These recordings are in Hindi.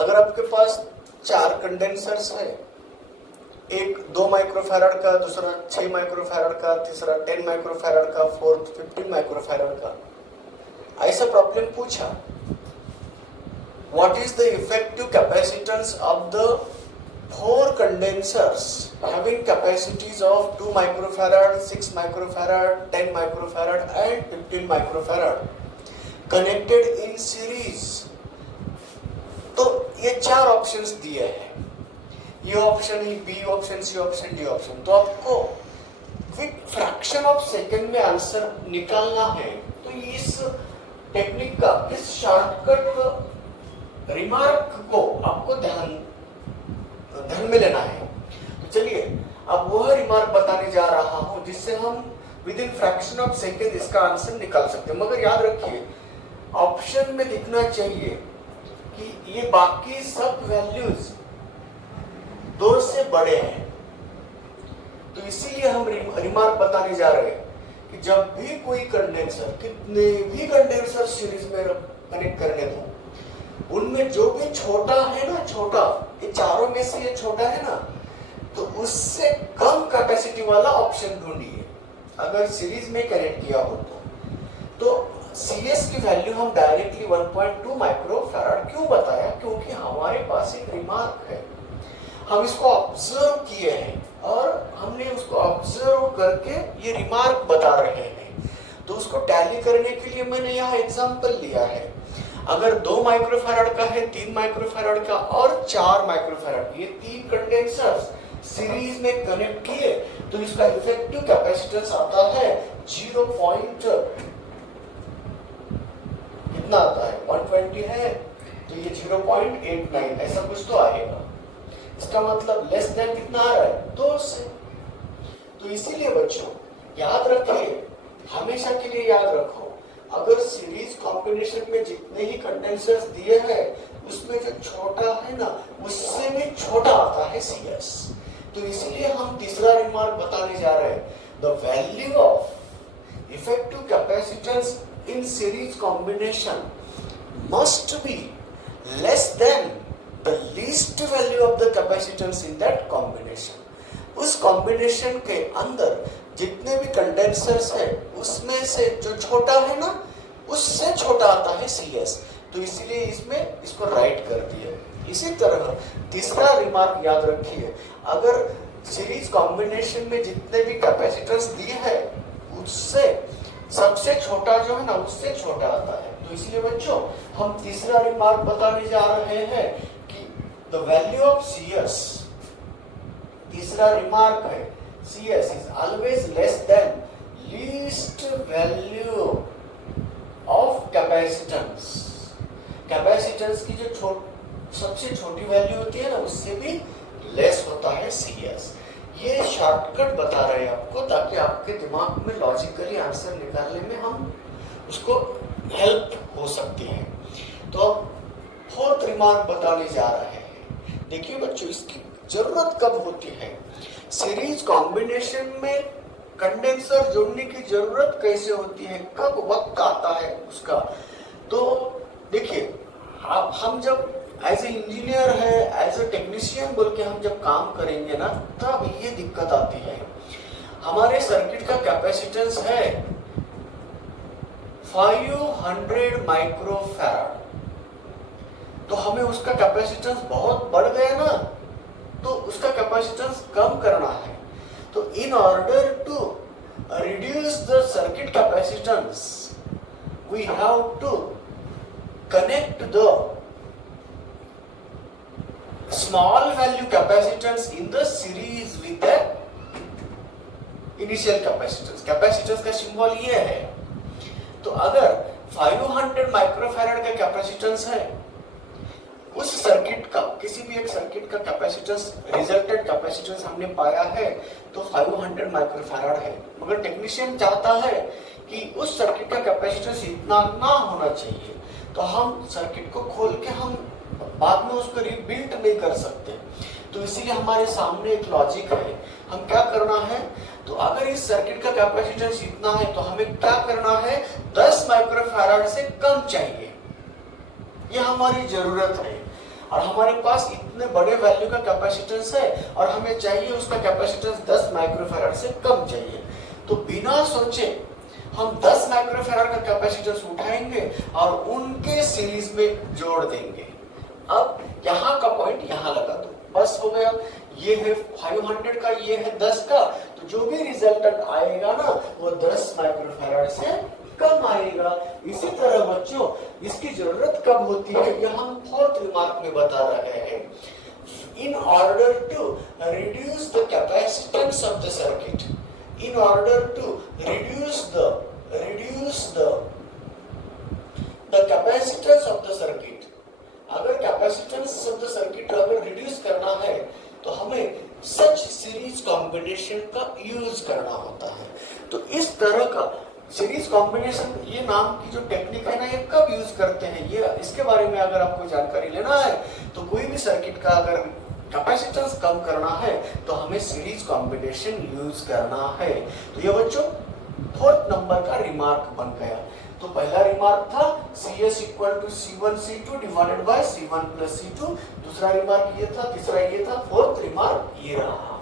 अगर आपके पास 4 कंडेंसर्स है, एक 2 माइक्रोफैराड का, दूसरा 6 माइक्रोफैराड का, तीसरा 10 माइक्रोफैराड का, फोर्थ 15 माइक्रोफैराड का, ऐसा प्रॉब्लम पूछा, what is the effective capacitance of the 4 condensers having capacities of 2 microfarad, 6 microfarad, 10 microfarad and 15 microfarad connected in series। तो ये 4 ऑप्शंस दिए हैं, ये ऑप्शन है, B option, C option, D option. तो आपको क्विक फ्रैक्शन ऑफ सेकेंड में आंसर निकालना है। तो इस टेक्निक का, इस शॉर्टकट रिमार्क को आपको ध्यान में लेना है। तो चलिए अब वह रिमार्क बताने जा रहा हूं जिससे हम with in fraction of second इसका आंसर निकाल सकते हैं। मगर याद रखिए, ऑप्शन में लिखना चाहिए कि ये बाकी सब वैल्यूज 2 से बड़े हैं। तो इसीलिए हम रिमार्क बताने जा रहे हैं कि जब भी कोई कंडेंसर, कितने भी कंडेंसर सीरीज में कनेक्ट करने दो, उनमें जो भी छोटा है ना, छोटा, ये चारों में से ये छोटा है ना, तो उससे कम कैपेसिटी वाला ऑप्शन ढूंढिए अगर सीरीज में कनेक्ट किया हो तो CS की वैल्यू हम डायरेक्टली 1.2 माइक्रोफैराड क्यों बताया? क्योंकि हमारे पास एक रिमार्क है, हम इसको ऑब्जर्व किए हैं और हमने उसको ऑब्जर्व करके ये रिमार्क बता रहे हैं। तो उसको टैली करने के लिए मैंने यहाँ एग्जांपल लिया है। अगर 2 माइक्रोफैराड का है, 3 माइक्रोफैराड का और 4 माइक्रोफैराड, ये 3 कंडेंसर्स सीरीज में कनेक्ट किए तो इसका इफेक्टिव कैपेसिटेंस आता है 0. कितना आता है? 120 है, तो ये 0.89 ऐसा कुछ तो आएगा। इसका मतलब लेस देन कितना आ रहा है? 2 से। तो इसीलिए बच्चों याद रखिए, हमेशा के लिए याद रखो, अगर सीरीज कॉम्बिनेशन में जितने ही कंडेंसर्स दिए हैं उसमें जो छोटा है ना, उससे भी छोटा आता है CS। तो इसीलिए हम तीसरा रिमार्क बताने जा रहे हैं, the value of effective capacitance in series combination must be less than the least value of the capacitance in that combination. उस कॉम्बिनेशन के अंदर जितने भी कंडेंसर्स है उसमें से जो छोटा है ना, उससे छोटा आता है CS। तो इसीलिए इसमें इसको राइट कर दिया। इसी तरह तीसरा रिमार्क याद रखिए, अगर सीरीज कॉम्बिनेशन में जितने भी कैपेसिटेंस दिए है उससे सबसे छोटा जो है ना, उससे छोटा आता है। तो इसलिए बच्चों हम तीसरा रिमार्क बताने जा रहे हैं कि द वैल्यू ऑफ CS, तीसरा रिमार्क है, CS is always less than least value of capacitance। Capacitance की जो सबसे छोटी वैल्यू होती है ना, उससे भी लेस होता है CS। ये शॉर्टकट बता रहे हैं आपको, ताकि आपके दिमाग में लॉजिकली आंसर निकालने में हम उसको हेल्प हो सकती है। तो अब फोर्थ रिमार्क बताने जा रहे हैं। देखिए बच्चों, इसकी जरूरत कब होती है? सीरीज कॉम्बिनेशन में कंडेंसर जोड़ने की जरूरत कैसे होती है, कब वक्त आता है उसका? तो देखिए, हम जब एज ए इंजीनियर है, एज ए टेक्नीशियन बोल के हम जब काम करेंगे ना, तब ये दिक्कत आती है। हमारे सर्किट का कैपेसिटेंस है 500 माइक्रोफैराड, तो हमें उसका कैपेसिटेंस बहुत बढ़ गया ना, तो उसका कैपेसिटेंस कम करना है। तो in order to reduce the circuit capacitance we have to connect the small value capacitance in the series with the initial capacitance. Capacitance का सिंबल ये है। तो अगर 500 माइक्रोफैराड का कैपेसिटेंस है, उस सर्किट का, किसी भी एक सर्किट का कैपेसिटेंस, रिजल्टेंट कैपेसिटेंस हमने पाया है तो 500 माइक्रोफैराड है। मगर टेक्नीशियन चाहता है कि उस सर्किट का कैपेसिटेंस इतना ना होना चाहिए, तो हम सर्किट को खोल के हम बाद में उसको रिबिल्ड नहीं कर सकते। तो इसीलिए हमारे सामने एक लॉजिक है, हम क्या करना है, तो अगर इस सर्किट का कैपेसिटेंस इतना है तो हमें क्या करना है, 10 माइक्रोफैराड से कम चाहिए, ये हमारी जरूरत है। और हमारे पास इतने बड़े वैल्यू का कैपेसिटेंस है और हमें चाहिए उसका कैपेसिटेंस 10 माइक्रोफैराड से कम चाहिए, तो बिना सोचे हम 10 माइक्रोफैराड का कैपेसिटेंस उठाएंगे और उनके सीरीज में जोड़ देंगे। अब यहाँ का पॉइंट यहाँ लगा दो, बस हो गया। ये है 500 का, ये है 10 का, तो जो भी रिजल्टेंट आएगा ना वो 10 माइक्रोफैराड से कम आएगा। इसी तरह बच्चों इसकी जरूरत कब होती है ये हम फोर्थ रिमार्क में बता रहे हैं। In order to reduce the capacitance of the circuit, in order to reduce the capacitance of the circuit, अगर कैपेसिटेंस ऑफ द सर्किट अगर रिड्यूस करना है तो हमें सच सीरीज कॉम्बिनेशन का यूज करना होता है। तो इस तरह का सीरीज कॉम्बिनेशन, ये नाम की जो टेक्निक है ना, ये कब यूज करते हैं, ये इसके बारे में अगर आपको जानकारी लेना है तो कोई भी सर्किट का अगर कैपेसिटेंस कम करना है तो हमें सीरीज कॉम्बिनेशन यूज करना है। तो ये बच्चों फोर्थ नंबर का रिमार्क बन गया। तो पहला रिमार्क था CS equal to C1 C2 divided by C1 plus C2, दूसरा रिमार्क ये था, तीसरा ये था, फोर्थ रिमार्क ये रहा।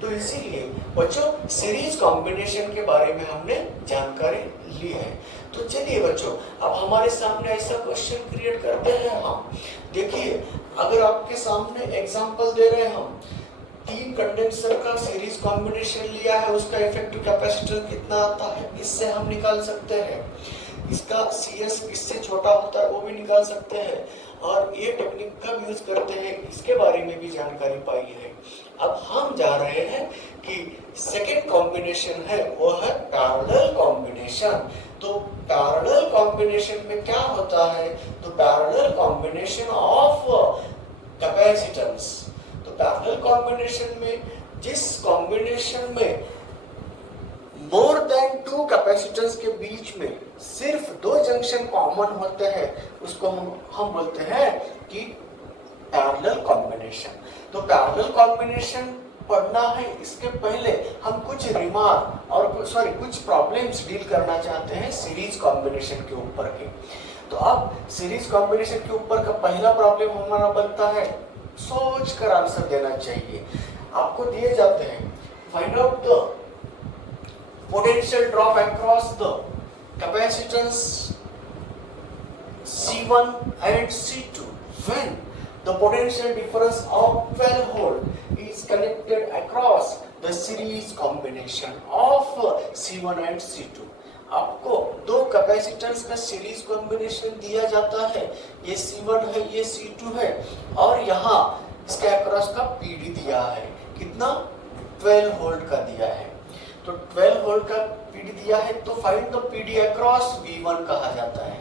तो इसीलिए बच्चों सीरीज कॉम्बिनेशन के बारे में हमने जानकारी ली है। तो चलिए बच्चों अब हमारे सामने ऐसा क्वेश्चन क्रिएट करते हैं हम। देखिए अगर आपके सामने एग्जांपल दे रहे हैं हम, 3 कंडेंसर का सीरीज कॉम्बिनेशन लिया है, उसका इफेक्टिव कैपेसिटेंस कितना आता है इससे हम निकाल सकते हैं। इसका CS किससे छोटा होता है वो भी निकाल सकते हैं, और ये टेक्निक कब यूज करते हैं इसके बारे में भी जानकारी पाई है। अब हम जा रहे हैं कि सेकेंड कॉम्बिनेशन है वो है पैरेलल कॉम्बिनेशन। तो पैरेलल कॉम्बिनेशन में क्या होता है, तो पैरेलल कॉम्बिनेशन ऑफ कैपेसिटेंस। तो पैरेलल कॉम्बिनेशन में जिस कॉम्बिनेशन में मोर देन 2 कैपेसिटेंस के बीच में सिर्फ 2 जंक्शन कॉमन होते हैं उसको हम बोलते हैं कि पैरेलल कॉम्बिनेशन। तो पैरेलल कॉम्बिनेशन पढ़ना है इसके पहले हम कुछ रिमार्क और कुछ प्रॉब्लम्स डील करना चाहते हैं सीरीज कॉम्बिनेशन के ऊपर के। तो अब सीरीज कॉम्बिनेशन के ऊपर का पहला प्रॉब्लम हमारा बनता है, सोच कर आंसर देना चाहिए। आपको दिए जाते हैं find out the potential drop across the capacitance C1 and C2 when the potential difference of 12 volt is connected across the series combination of C1 and C2। आपको 2 कैपेसिटेंस का सीरीज कॉम्बिनेशन दिया जाता है, ये C1 है ये C2 है, और यहाँ इसके अक्रॉस का PD दिया है, कितना 12 वोल्ट का दिया है। तो 12 वोल्ट का PD दिया है तो find the PD across V1 कहा जाता है,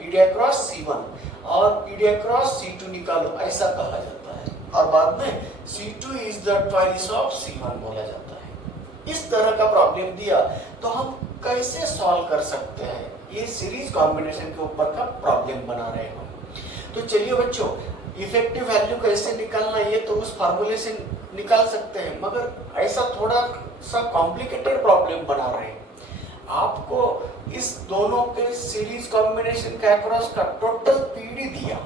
PD अक्रॉस C1 और PD अक्रॉस C2 निकालो ऐसा कहा जाता है, और बाद में C2 is the twice of C1 बोला जाता है। इस तरह का प्रॉब्लम दिया तो हम कैसे सॉल्व कर सकते हैं, ये सीरीज कॉम्बिनेशन के ऊपर का प्रॉब्लम बना रहे हैं हम। तो चलिए बच्चों इफेक्टिव वैल्यू कैसे निकालना ये तो उस फार्मूले से निकाल सकते हैं, मगर ऐसा थोड़ा सा कॉम्प्लिकेटेड प्रॉब्लम बना रहे हैं। आपको इस दोनों के सीरीज कॉम्बिनेशन के अक्रॉस का टोटल PD दिया।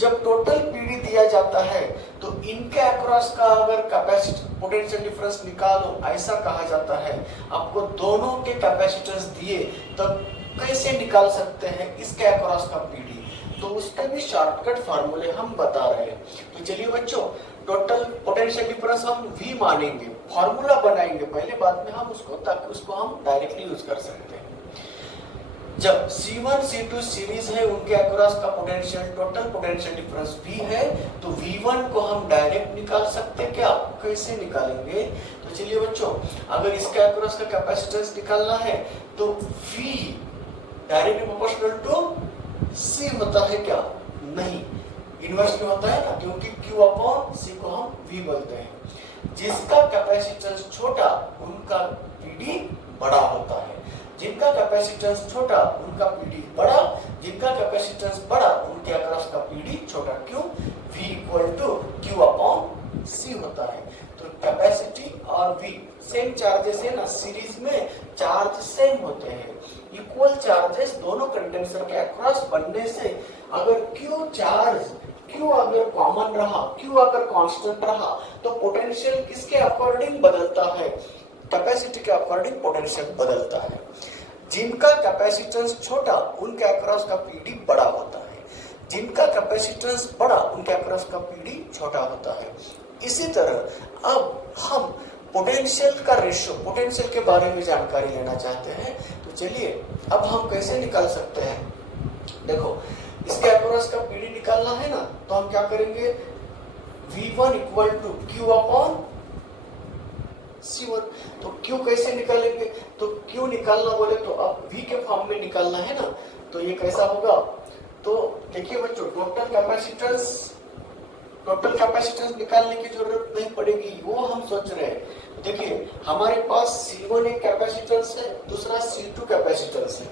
जब टोटल PD दिया जाता है तो इनके अक्रॉस का अगर कैपेसिटी पोटेंशियल डिफरेंस निकालो ऐसा कहा जाता है। आपको दोनों के कैपेसिटेंस दिए तब कैसे निकाल सकते हैं इसके अक्रॉस का PD, तो उसके भी शॉर्टकट फार्मूले हम बता रहे हैं। तो चलिए बच्चों टोटल पोटेंशियल डिफरेंस हम V मानेंगे, फार्मूला बनाएंगे पहले, बाद में हम उसको ताकि उसको हम डायरेक्टली यूज कर सकते हैं। जब C1 C2 सीरीज है उनके अक्रॉस का potential total potential difference V है तो V1 को हम डायरेक्ट निकाल सकते हैं। क्या कैसे निकालेंगे, तो चलिए बच्चों अगर इसके अक्रॉस का कैपेसिटेंस निकालना है तो V directly proportional to C होता है क्या, नहीं इनवर्सली होता है ना, क्योंकि Q अपॉन C को हम V बोलते हैं। जिसका कैपेसिटेंस छोटा उनका PD बड़ा होता है, जिनका कैपेसिटेंस छोटा उनका PD बड़ा, जिनका कैपेसिटेंस बड़ा उनके अक्रॉस का PD छोटा। क्यों, V equal to Q upon C होता है। तो कैपेसिटी और V सेम चार्जेस है ना, सीरीज में चार्ज सेम होते हैं, इक्वल चार्जेस दोनों कंडेंसर के अक्रॉस बनने से अगर Q चार्ज Q अगर कॉमन रहा, Q अगर कांस्टेंट रहा, तो पोटेंशियल किसके अकॉर्डिंग बदलता है? कैपेसिटी के अकॉर्डिंग पोटेंशियल बदलता है। जिनका कैपेसिटेंस छोटा उनके अक्रॉस का पीडी बड़ा होता है, जिनका कैपेसिटेंस बड़ा उनके अक्रॉस का पीडी छोटा होता है। इसी तरह अब हम पोटेंशियल का रेशियो, पोटेंशियल के बारे में जानकारी लेना चाहते हैं, तो चलिए अब हम कैसे निकाल सकते हैं। देखो, इसके अक्रॉस का पीडी निकालना है ना, तो हम क्या करेंगे, V1 equal to Q upon C1। तो Q कैसे निकालेंगे? तो Q निकालना बोले तो अब V के फॉर्म में निकालना है ना, तो ये कैसा होगा? तो देखिए बच्चों, टोटल कैपेसिटेंस निकालने की जरूरत नहीं पड़ेगी, वो हम सोच रहे हैं। देखिए हमारे पास C1 एक कैपेसिटेंस है, दूसरा C2 कैपेसिटेंस है,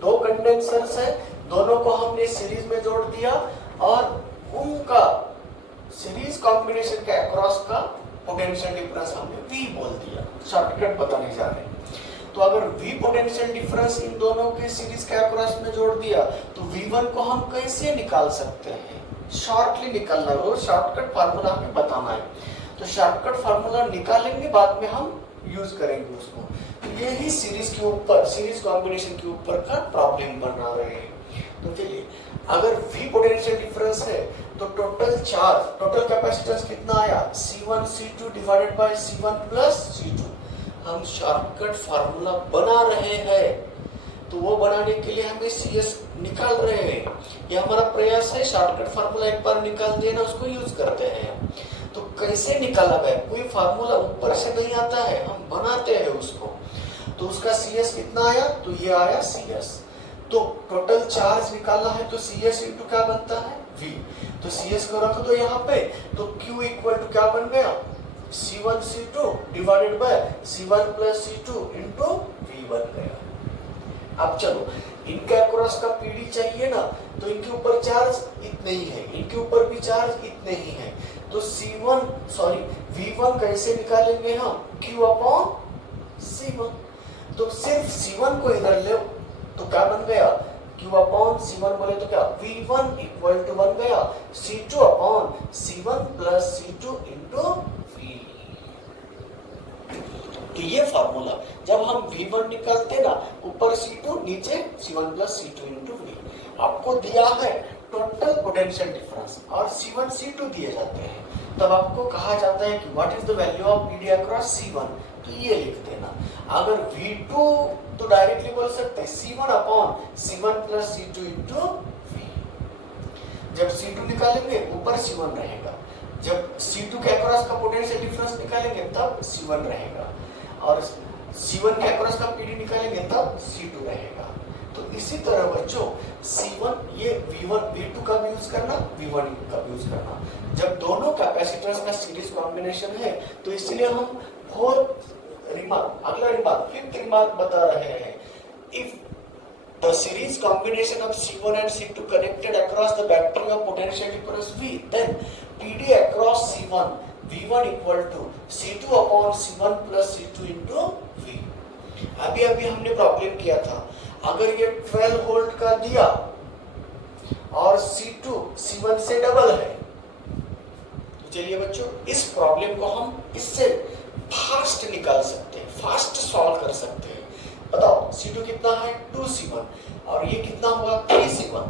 दो कंडेंसर्स है, दोनों को हमने सीरीज में जोड़ दिया और उनका सीरीज कॉम्बिनेशन के अक्रॉस का पोटेंशियल डिफरेंस हमने V बोल दिया। शॉर्टकट बताने जा रहे हैं। तो अगर V पोटेंशियल डिफरेंस इन दोनों के सीरीज के अक्रॉस में जोड़ दिया, तो V1 को हम कैसे निकाल सकते हैं? शॉर्टली निकालना है, वो शॉर्टकट फार्मूला हमें बताना है। तो शॉर्टकट फार्मूला निकालेंगे, बाद में हम यूज करेंगे उसको। यही सीरीज के ऊपर, सीरीज कॉम्बिनेशन के ऊपर का प्रॉब्लम बना रहे हैं। तो चलिए, अगर V पोटेंशियल डिफरेंस है तो टोटल कैपेसिटेंस कितना आया? C1 C2 divided by C1 plus C2। हम शॉर्टकट फार्मूला बना रहे हैं, तो वो बनाने के लिए हमें CS निकाल रहे हैं। ये हमारा प्रयास है, शॉर्टकट फार्मूला एक बार निकाल देना, उसको यूज करते हैं। तो कैसे निकाला गया? कोई फार्मूला ऊपर से नहीं आता है, हम बनाते हैं उसको। तो उसका CS कितना आया? तो ये आया CS। तो टोटल चार्ज निकालना है, तो CS इंटू क्या बनता है? V। तो CS को रख दो यहाँ पे, तो Q इक्वल टू क्या बन गया? C1 C2 divided by C1 plus C2 into V बन गया। अब चलो, इनके अक्रॉस का पीडी चाहिए ना, तो इनके ऊपर चार्ज इतने ही है, इनके ऊपर भी चार्ज इतने ही है। तो V1 कैसे निकालेंगे हम? Q upon C1। तो सिर्फ C1 को इधर ले, तो क्या बन गया? Q अपॉन C1 बोले तो क्या? V1 इक्वल टू बन गया C2 upon C1 plus C2 into V। तो ये फॉर्मूला, जब हम V1 निकालते ना, ऊपर C2 नीचे C1 plus C2 into V। आपको दिया है टोटल पोटेंशियल डिफरेंस और C1 C2 दिए जाते हैं, तब आपको कहा जाता है कि what is the value of PD across C1, तो ये लिख देना। अगर V2 तो डायरेक्टली बोल सकते हैं C1 upon C1 plus C2 into V। जब C2 निकालेंगे ऊपर C1 रहेगा, जब C2 के अक्रॉस का पोटेंशियल डिफरेंस निकालेंगे तब C1 रहेगा, और C1 के अक्रॉस का पीडी निकालेंगे तब C2 रहेगा। तो इसी तरह बच्चों, C1 ये V1 V2 का भी यूज करना, V1 का भी यूज करना। जब दोनों कैपेसिटर्स का सीरीज कॉम्बिनेशन है, तो इसलिए हम अगला रिमार्क, फिफ्थ रिमार्क बता रहे हैं। If the series combination of C1 and C2 connected across the vector of potential difference V, then PD across C1 V1 equal to C2 upon C1 plus C2 into V। अभी हमने प्रॉब्लम किया था, अगर ये 12 वोल्ट का दिया और C2 C1 से डबल है, तो चलिए बच्चों, इस प्रॉब्लम को हम इससे फास्ट निकाल सकते हैं, फास्ट सॉल्व कर सकते हैं। बताओ, C2 कितना है? 2C1, और ये कितना हुआ? 3C1।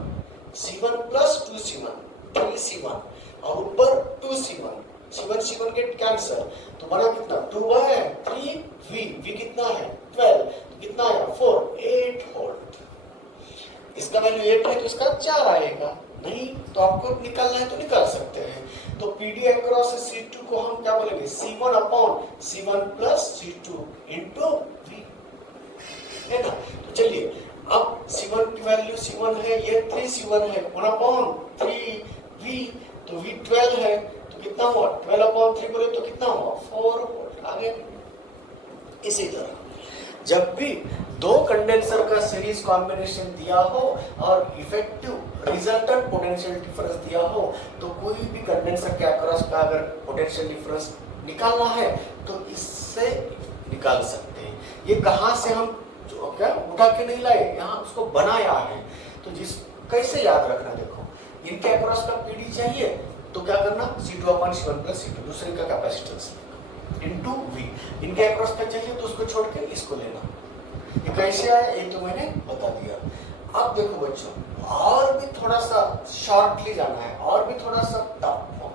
C1 plus 2C1 3C1, और ऊपर 2C1, C1 गेट कैंसिल, तो बड़ा कितना? 2 है, 3V, V कितना है? 12, तो कितना आया? 4, 8 वोल्ट। इसका वैल्यू 8 है तो इसका 4 आएगा, नहीं तो आपको निकालना है तो निकाल सकते हैं। तो पीडी अक्रॉस C2 को हम क्या बोलेंगे? C1 upon C1 plus C2 into V, है ना। तो चलिए, अब C1 की वैल्यू C1 है, ये 3C1 है, 1 अपॉन 3V, तो V 12 है, तो कितना हुआ? 12 अपॉन 3 बोले तो कितना हुआ? 4 वोल्ट। आगे इसी तरह जब भी दो कंडेंसर का सीरीज कॉम्बिनेशन दिया हो और इफेक्टिव रिजल्टेंट पोटेंशियल डिफरेंस दिया हो, तो कोई भी कंडेंसर के अक्रॉस का अगर पोटेंशियल डिफरेंस निकालना है तो इससे निकाल सकते हैं। ये कहाँ से हम क्या उठा के नहीं लाए, यहाँ उसको बनाया है। तो कैसे याद रखना, देखो इनके अक्रॉस का पीडी चाहिए तो क्या करना, C2/C1 + C2 दूसरे का कैपेसिटेंस इनटू V। इनके अक्रॉस का चाहिए तो उसको छोड़ के इसको लेना। ये कैसे आया ये तो मैंने बता दिया। अब देखो बच्चों और भी थोड़ा सा शॉर्टली जाना है और भी थोड़ा सा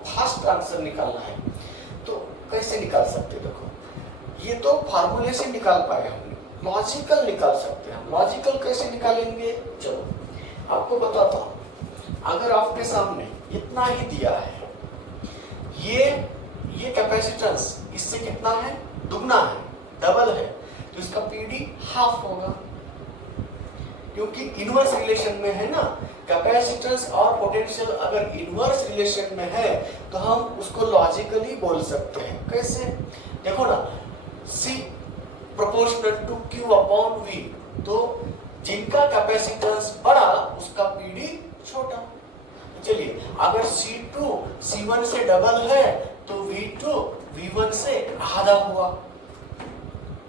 फास्ट आंसर निकालना है तो कैसे निकाल सकते, देखो ये तो फार्मूले से निकाल पाए हमने, लॉजिकल निकाल सकते हैं। लॉजिकल कैसे निकालेंगे, चलो आपको बताता हूँ। अगर आपके सामने इतना ही दिया है, ये कैपेसिटेंस इससे कितना है, दुगना है, डबल है, तो इसका पीडी हाफ होगा क्योंकि इनवर्स रिलेशन में है ना। कैपेसिटेंस और पोटेंशियल अगर इनवर्स रिलेशन में है तो हम उसको लॉजिकली बोल सकते हैं। कैसे, देखो ना, C प्रोपोर्शनल टू Q/V, तो जिनका कैपेसिटेंस बड़ा उसका पीडी छोटा। चलिए अगर C2 C1 से डबल है तो V2 V1 से आधा हुआ,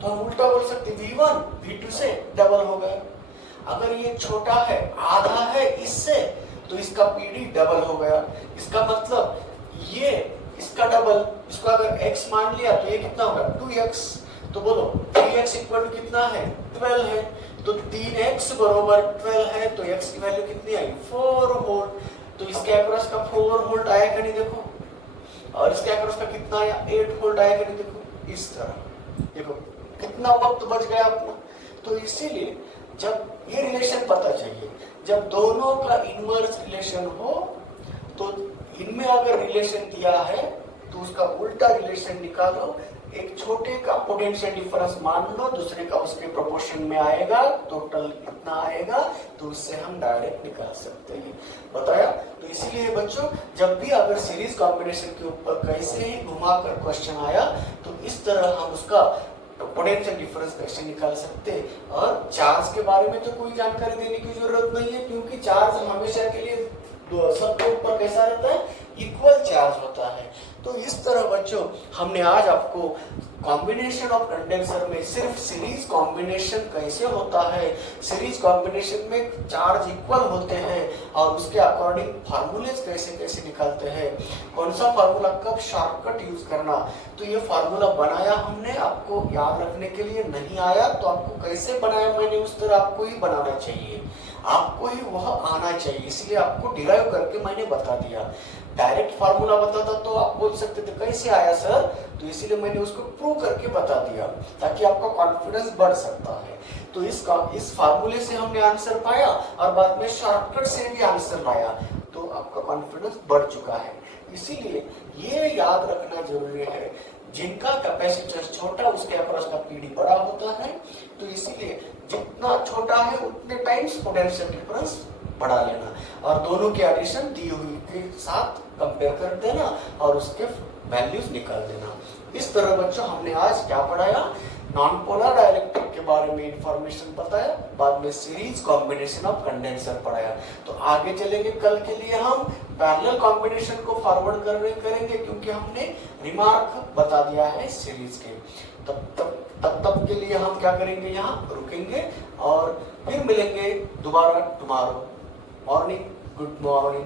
तो हम उल्टा बोल सकते V1 V2 से डबल हो गया। अगर ये छोटा है, आधा है इससे, तो इसका पीडी डबल हो गया। इसका मतलब ये इसका डबल, इसको अगर x मान लिया तो ये कितना होगा 2x। तो बोलो 3x इक्वल टू कितना है 12 है, तो 3x बराबर 12 है तो x की वैल्यू कितनी आई 4 वोल्ट। तो इसके अक्रॉस का 4 वोल्ट आया कि नहीं देखो, और इसके अक्रॉस का कितना आया 8 वोल्ट आया कि नहीं देखो। इस तरह देखो कितना वक्त बच गया अपना। तो इसीलिए जब ये रिलेशन पता चाहिए, जब दोनों का इनवर्स रिलेशन हो तो इनमें अगर रिलेशन दिया है तो उसका उल्टा रिलेशन निकालो। एक छोटे का पोटेंशियल डिफरेंस मान लो, दूसरे का उसके प्रोपोर्शन में आएगा, टोटल कितना आएगा, तो उससे हम डायरेक्ट निकाल सकते हैं। बताया। तो इसीलिए बच्चों जब भी अगर सीरीज कॉम्बिनेशन के ऊपर कैसे ही घुमाकर क्वेश्चन आया तो इस तरह हम उसका पोटेंशियल डिफरेंस कैसे निकाल सकते हैं। और चार्ज के बारे में तो कोई जानकारी देने की जरूरत नहीं है क्योंकि चार्ज हमेशा के लिए सबके ऊपर कैसा रहता है, इक्वल चार्ज होता है। तो इस तरह बच्चों हमने आज आपको कॉम्बिनेशन ऑफ कंडेंसर में सिर्फ सीरीज कॉम्बिनेशन कैसे होता है, सीरीज कॉम्बिनेशन में चार्ज इक्वल होते हैं और उसके अकॉर्डिंग फार्मूलेज कैसे कैसे निकालते हैं, कौन सा फार्मूला कब शॉर्टकट यूज करना। तो ये फार्मूला बनाया हमने आपको याद रखने के लिए, नहीं आया तो आपको कैसे बनाया मैंने उस तरह आपको ही बनाना चाहिए, आपको ही वह आना चाहिए, इसलिए आपको डिराइव करके मैंने बता दिया। डायरेक्ट फार्मूला बताता तो आप बोल सकते थे कैसे आया सर, तो इसीलिए मैंने उसको प्रूव करके बता दिया ताकि आपका कॉन्फिडेंस बढ़ सकता है। तो इस फार्मूले से हमने आंसर पाया और बाद में शॉर्टकट से भी आंसर लाया तो आपका कॉन्फिडेंस बढ़ चुका है। इसीलिए ये याद रखना जरूरी है, जिनका कैपेसिटेंस छोटा उसके अक्रॉस का पीडी बड़ा होता है, तो इसीलिए जितना छोटा है उतने टाइम्स पोटेंशियल डिफरेंस बढ़ा लेना और दोनों के एडिशन दी हुई के साथ कंपेयर कर देना और उसके वैल्यूज निकाल देना। इस तरह बच्चों हमने आज क्या पढ़ाया, नॉन पोलर डाइलेक्ट्रिक के बारे में इंफॉर्मेशन बताया, बाद में सीरीज कॉम्बिनेशन ऑफ कंडेंसर पढ़ाया। तो आगे चलेंगे, कल के लिए हम पैरेलल कॉम्बिनेशन को फॉरवर्ड करेंगे क्योंकि हमने रिमार्क बता दिया है सीरीज के। तब के लिए हम क्या करेंगे, यहाँ रुकेंगे और फिर मिलेंगे दोबारा टुमारो मॉर्निंग। Good morning.